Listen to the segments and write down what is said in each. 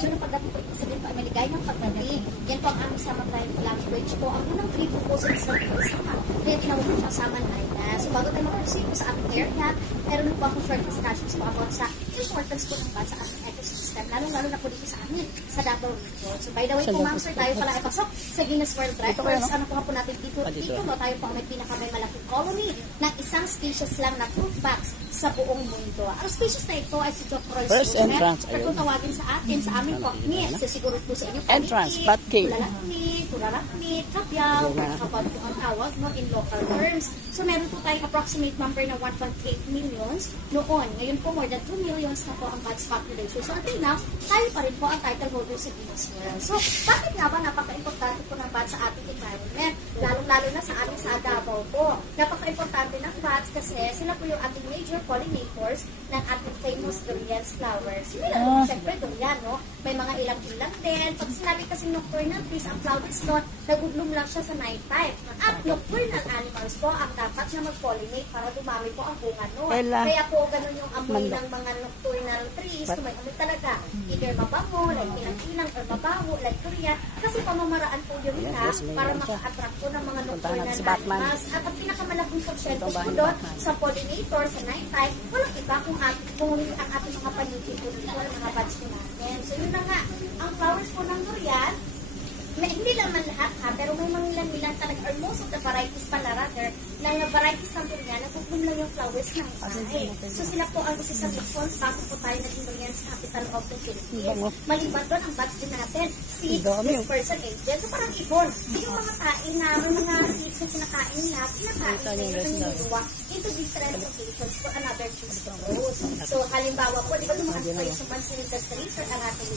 Medyo na pagdating po sa din pa, maligay ng pagdating. Yan po ang aming summertime language po. Ang unang tribo po sa isang po isama. Kaya tinawag po siya Saman Island. So bago tayo mag-proceed po sa ating area, meron po akong short discussions po about sa importance po ng bat sa ating ecosystem. Lalo na po dito sa amin, sa Davao region. So by the way po, ma'am sir, tayo pala ay pasok sa Guinness World Records. Ano po po natin dito? Dito no, tayo po may pinakamay malaking colony ng isang species lang na fruit bats sa buong mundo. Ang species na ito ay si Jocroy First entrance. At kung tawagin sa atin, sa aming kokni, so siguro po sa inyo, entrance, bat cave. Kurarakni, kapyaw, kapag po ang tawag no, in local terms. So meron po tayong approximate number na 1.8 millions noon. Ngayon po more than 2 millions na po ang bats population. So until now, tayo pa rin po ang title holder sa Guinness World. So bakit nga ba napaka-importante po ng bats sa ating environment? Lalong-lalo na sa ating sa Davao po. Napaka-importante ng bats kasi sila po yung ating major pollinators ng ating famous durian flowers. Sila siyempre durian, no? May mga ilang-ilang din. Pag sinabi kasi nocturnal trees, ang flowers doon, nag-bloom lang siya sa night time. At nocturnal animals po ang dapat na mag-pollinate para dumami po ang bunga noon. Kaya po ganun yung amoy ng mga nocturnal trees. Kung may amoy talaga, either mabango, like ilang-ilang, or mabaho, like durian. Kasi pamamaraan po yun na para maka-attract po ng mga nocturnal animals. At ang pinakamalaking porsyento po doon sa pollinator sa night time, walang iba kung ang ating mga paligid po dito, mga bats po natin. So yun na nga, ang flowers po ng durian, hindi naman lahat ha, pero may mga ilan talaga, or most of the varieties pala rather, na yung varieties ng durian, nagpupulong lang yung flowers ng tae. So sila po ang isa sa response bago po tayo naging durian's capital of the Philippines. Maliban doon, ang bats din natin, seeds, dispersion agent. So parang ibon. Yung mga tae na, may mga seeds na kinakain nila, kinakain nila niluluwa into different locations for another trees to grow. So halimbawa po, di ba yung mga placements in industries or anatomy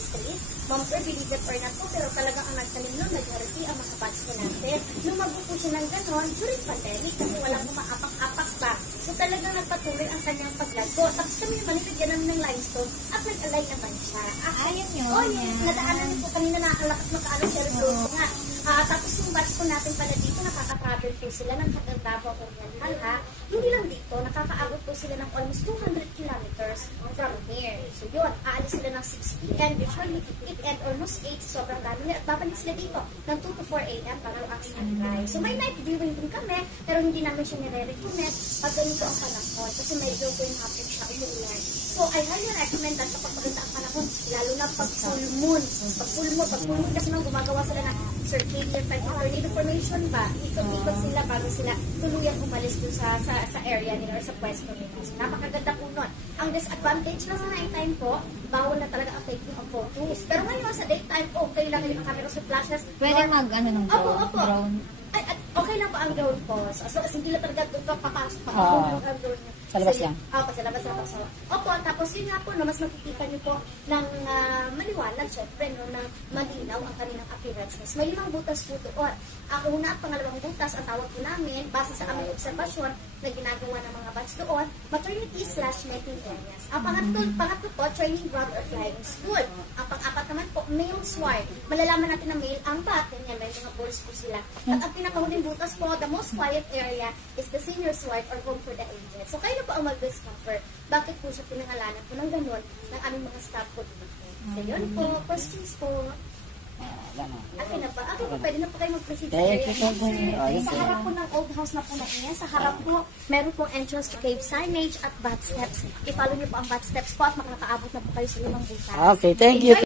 ma'am sir, believe it or not po, pero talagang ang nagtanim nun, majority ang mga bats po natin. Lumago po siya ng ganon during pandemic kasi walang umaapak-apak pa. So talagang nagpatuloy ang kanyang paglago. Tapos kami naman ibigyan namin ng limestone at nag-alay naman siya. Ayun yun. Oh, yun. Nadaanan niyo po kanina nakakalakas makaano siya rin nga. Tapos yung bats po natin pala dito, nakaka-travel po sila ng Davao Oriental ha. Hindi lang dito, nakakaabot po sila ng almost 200 kilometers from here. So yun, aalis sila ng 6 p.m. Usually, it end almost 8, sobrang dami nila. At babalik sila dito ng 2 to 4 a.m. para ang sunrise. So may night viewing din kami, pero hindi namin siya nire-recommend pag ganito ang panahon. Kasi medyo po yung hapit siya umuulan. So I highly recommend that kapag maganda ang panahon, lalo na pag full moon. Pag full moon kasi nang gumagawa sila ng circadian time or tornado formation ba, ikot-ikot sila bago sila tuluyang umalis po sa area nila or sa pwesto nila. So napakaganda po nun. Ang disadvantage na sa nighttime po, bawal na talaga ang taking of photos. Pero ngayon sa daytime, okay lang yung camera with flashes. Pwede mag-ano ng drone? Ay, okay lang po ang drone po. So hindi lang talaga papasok pa. Ang drone niya. Sa labas lang? Opo, sa labas lang. So, opo, tapos yun nga po, no, mas makikita niyo po ng maliwanag, syempre, no, na malinaw ang kanilang appearances. May 5 butas po doon. Ang una at pangalawang butas, ang tawag po namin, base sa aming obserbasyon na ginagawa ng mga bats doon, maternity/mating areas. Ang pangatlo po, training ground or flying school. Ang pang-apat naman po, male sward. Malalaman natin na male ang bat, ganyan, may mga balls po sila. At ang pinakahuling butas po, the most quiet area is the senior sward or home for the aged. So, kayo po ang mag-discover bakit po siya pinangalanan po ng ganun ng aming mga staff po dito. So, yun po. Questions po. Okay na ba? Okay po, pwede na po kayo mag-proceed sa area. Sa harap po ng old house na po na iyan, sa harap po, meron pong entrance to cave signage at bat steps. I-follow niyo po ang bat steps po at makakaabot na po kayo sa 5 butas. Okay, thank you.